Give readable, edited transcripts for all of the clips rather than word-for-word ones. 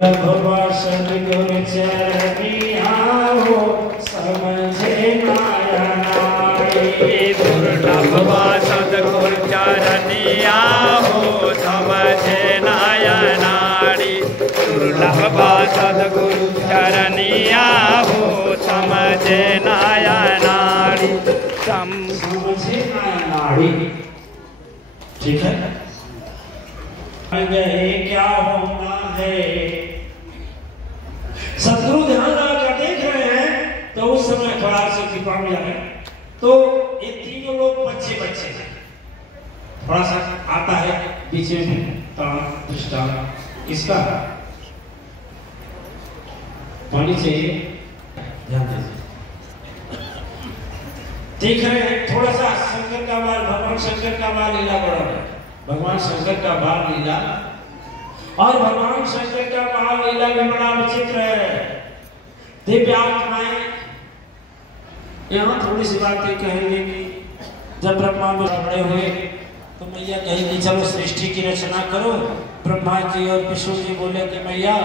भगवान सद्गुरु चरनिया हो समझे माया नारी। दुर्लभ सद्गुरु चरनिया हो समझे नाया नारी। दुर्लभ सद्गुरु चरनिया हो समझे नाया नारी। समझे माया नारी। ठीक है, क्या होना है। सदगुरु ध्यान लगाकर देख रहे हैं तो उस समय थोड़ा सा कृपा में जा रहे हैं तो ये तीनों लोग बच्चे बच्चे हैं। थोड़ा सा आता है बीच में दृष्टांत इसका पानी चाहिए, ध्यान दीजिए। देख रहे हैं थोड़ा सा शंकर का बाल, भगवान शंकर का बाल लीला बड़ा है। भगवान शंकर का बाल लीला और भगवान शंकर का बाल लीला भी बड़ा विचित्र है। दिव्य आत्माएं यहाँ थोड़ी सी बात ये कहेंगे कि जब ब्रह्मा बड़े हुए तो मैया कहेगी चलो सृष्टि की रचना करो। ब्रह्मा जी और विष्णु जी बोले कि मैया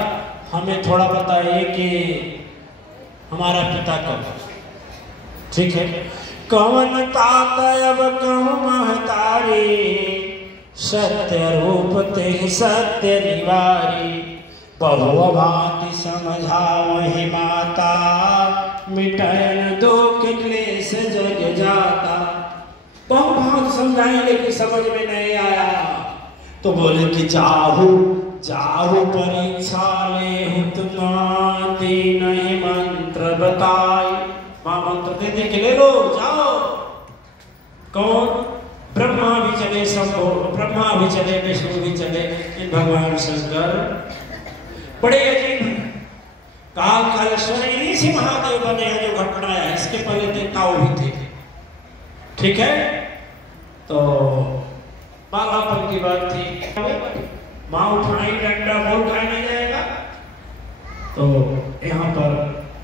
हमें थोड़ा बताइए कि हमारा पिता कब। ठीक है, कौन तातयब कहूँ महतारी, सत्य रूप ते सत्य निवारी। बहु भांति समझावहि माता, मिटन दुख क्लेश जग जाता। बहु भांति समझाएंगे कि समझ में नहीं आया तो बोले कि जाहु जाहु परीक्षा ले तुम्हारी नहीं मंत्र बताए। मां मंत्र दे दे के ले लो जाओ। कौन? ब्रह्मा भी चले, शंभु ब्रह्मा भी चले, विष्णु भी चले, इन भगवान शंकर बड़े अजीब काल कालेश्वर इन्हीं से महादेव बने हैं। जो घटना है इसके पहले देवताओं भी थे। ठीक है, तो बालापन की बात थी। माँ उठाई डंडा बोल खाए नहीं जाएगा तो यहाँ पर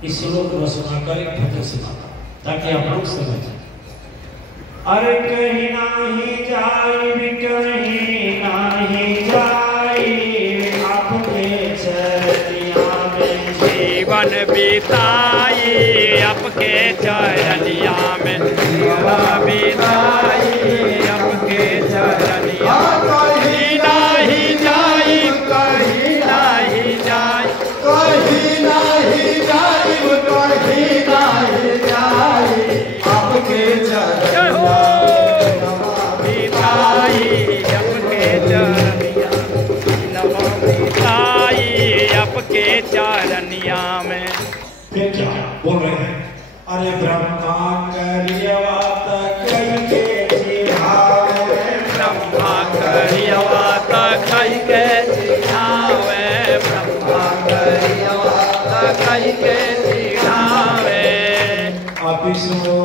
इस श्लोक को सुनाकर एक भजन सुनाता ताकि आप लोग समझें। अरे कहीं नाही जाई भी कहीं नाही जाई, आपके चरनिया में जीवन बिताई आपके चरनिया में। जीवन बिताई आपके चरनिया में। कहीं नाही जाई, कहीं नाही जाई, कहीं नाही जाई, कहीं नाही जाई आपके चरनिया के चरनिया में। फिर क्या बोल रहे हैं? अरे ब्रह्मा करियवात कई के जिहावे, ब्रह्मा करियवात कई के जिहावे, ब्रह्मा करियवात कई के जिहावे। विष्णु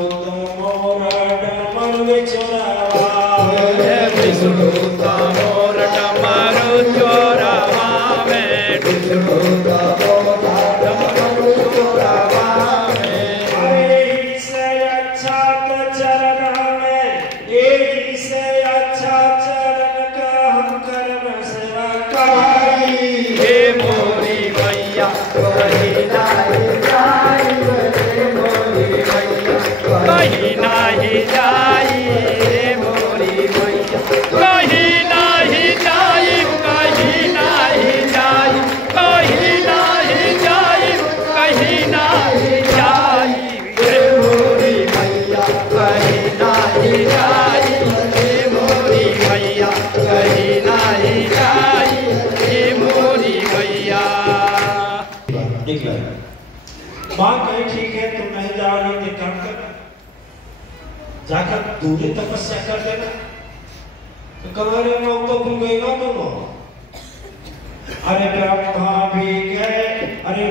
मोर डमरू चोरावे, विष्णु मोर डमरू चोरावे, विष्णु कहीं नाही जाई मोरी मैया, कहीं नाही जाई, कहीं नाही जाई, कहीं नाही जाई, कहीं नाही जाई मोरी मैया, कहीं नाही जाई मोरी मैया, कहीं नाही जाई मोरी मैया। देख लो बात कही ठीक है, तुम नहीं जा रही तो काम कर, जाकर दूरी तपस्या कर देना। तो कमारे लोग तो घूम गए ना दोनों। अरे ब्रह्मा भी गए, अरे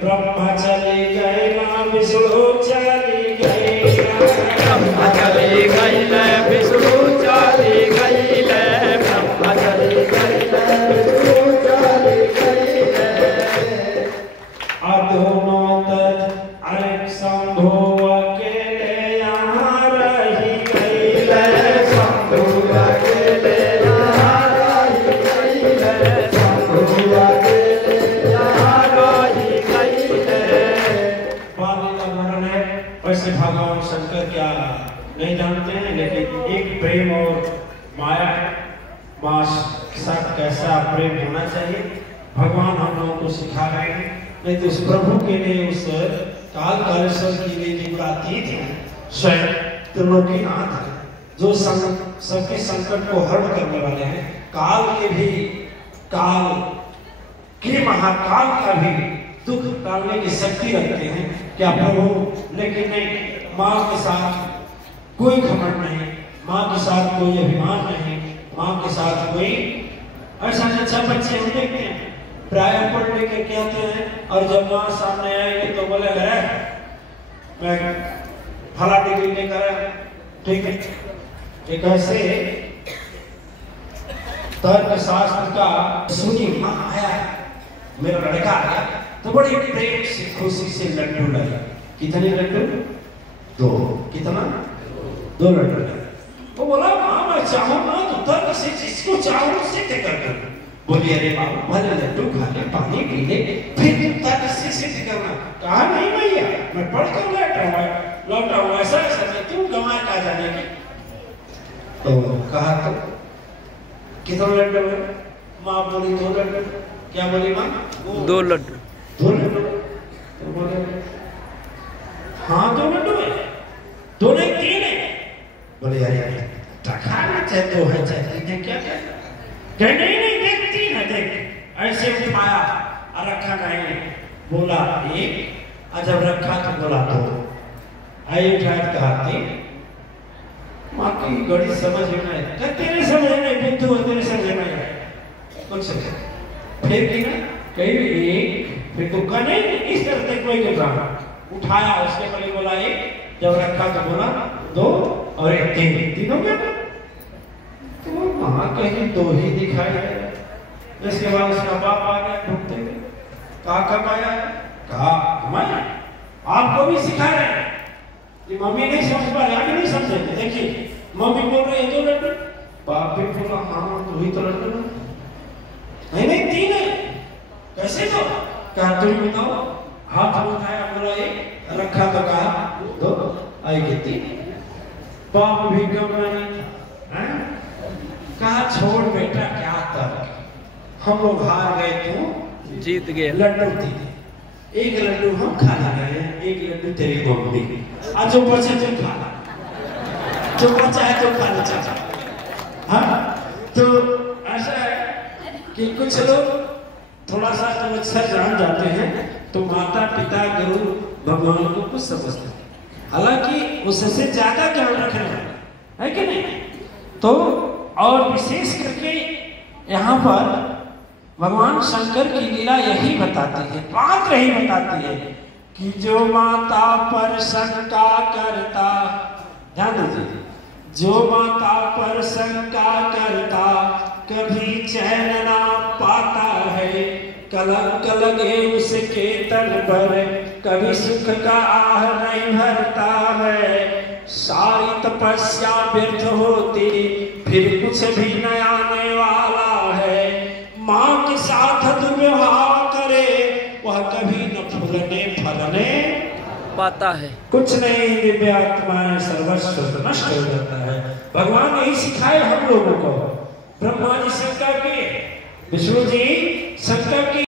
ब्रह्मा चले गए ना, विष्णु चली गई ना। ब्रह्मा चली गई ले, विष्णु चली गई ले, ब्रह्मा चली गई ले, विष्णु चली गई ले। दोनों अरे शंभु अकेले यहाँ रही गई ले, शंभु अकेले यहाँ रही गई ले, शंभु अकेले भगवान हम लोगों को सिखा रहे हैं। नहीं तो उस प्रभु के लिए, उस काल कालेश्वर के लिए जो अतीत है, स्वयं त्रिलोकीनाथ है, जो सबके संकट को हरण करने वाले हैं, काल के महाकाल का भी दुख टालने की शक्ति रखते हैं क्या प्रभु। लेकिन नहीं, माँ के साथ कोई घमंड नहीं, माँ के साथ कोई अभिमान नहीं, माँ के साथ कोई ऐसा अच्छा बच्चे हम देखते हैं प्राय पढ़ लिख के कहते हैं, और जब माँ सामने आएगी तो बोले मैं फला डिग्री लेकर, ठीक है। एक ऐसे तर्क शास्त्र का सुनी माँ आया, मेरा लड़का आया तो बड़ी प्रेम से खुशी से लड्डू लाया। कितने लड्डू? 2। कितना? 2 लड्डू लाया। वो बोला माँ मैं चाहूंगा तो तर्क से जिसको चाहूँ सिद्ध कर दूं। बोली अरे बाबू भले लड्डू खा ले, पानी पी ले, फिर तुम तर्क से सिद्ध करना। कहा नहीं भैया, मैं पढ़कर लौटा हूँ ऐसा ऐसा, क्यों गंवार का जाने की। तो कहा तो कितना लड्डू है? माँ बोली 2 लड्डू। क्या बोली माँ? 2 लड्डू। 2 लड्डू। तो बोले हाँ 2 लड्डू है, 2 नहीं 3 है। बोले अरे खाना चाहे 2 है चाहे 3 है, क्या क्या नहीं देख 3 है, देख। ऐसे उठाया और रखा नहीं, बोला 1, और जब रखा तो बोला 2। आई उठाया कहा 3। माँ की गड़ी समझ में नहीं, क्या तेरे समझ में नहीं, बुद्धू है तेरे समझ में नहीं कुछ। फिर की ना कहीं 1, फिर तो का नहीं, इस तरह से कोई कर रहा उठाया, उसके पहले बोला 1, जब रखा तो बोला 2 और 1 3 हो गया। तो माँ कहीं 2 ही दिखाई दे। इसके बाद उसका बाप आ गया ढूंढते हुए, कहा कब आया? कहा मैं आपको भी सिखा रहे हैं। ये मम्मी नहीं समझ पा रहे, आगे नहीं समझेंगे। देखिए मम्मी बोल रही है 2 लड्डू, बाप भी बोला हाँ 2 ही तो लड्डू। नहीं 3 है, कैसे तो? कहा तुम बताओ। हाथ उठाया, बोला 1, रखा तो कहा 2, आई के 3। बाप भी घबराया, कहा छोड़ बेटा क्या तर्क, हम लोग हार गए, तू जीत गए। लड्डू 3, 1 लड्डू हम खा रहे हैं, 1 लड्डू तेरी मम्मी, आज जो बचे तुम खाना, जो बचा है तुम खाना चाहता। हाँ तो ऐसा है कि कुछ लोग थोड़ा सा जब अच्छा जान जाते हैं तो माता पिता गुरु भगवान को कुछ समझते हैं, हालांकि उससे ज्यादा ज्ञान रखने वाला है कि नहीं। तो और विशेष करके यहाँ पर भगवान शंकर की लीला यही बताती है, मात्र यही बताती है कि जो माता पर शंका करता, ध्यान दीजिए, जो माता पर शंका करता कभी चैन ना पाता है, कलंक लगे उसके तन पर कभी सुख का आह नहीं भरता है। सारी तपस्या व्यर्थ होती फिर कुछ भी न आने वाला है। माँ के साथ दुर्व्यवहार करे वह कभी न फूलने फलने पाता है। कुछ नहीं, दिव्य आत्माएं सर्वस्व नष्ट हो जाता है। भगवान यही सिखाए हम लोगों को। ब्रह्मा जी शंकर के, विष्णु जी शंकर की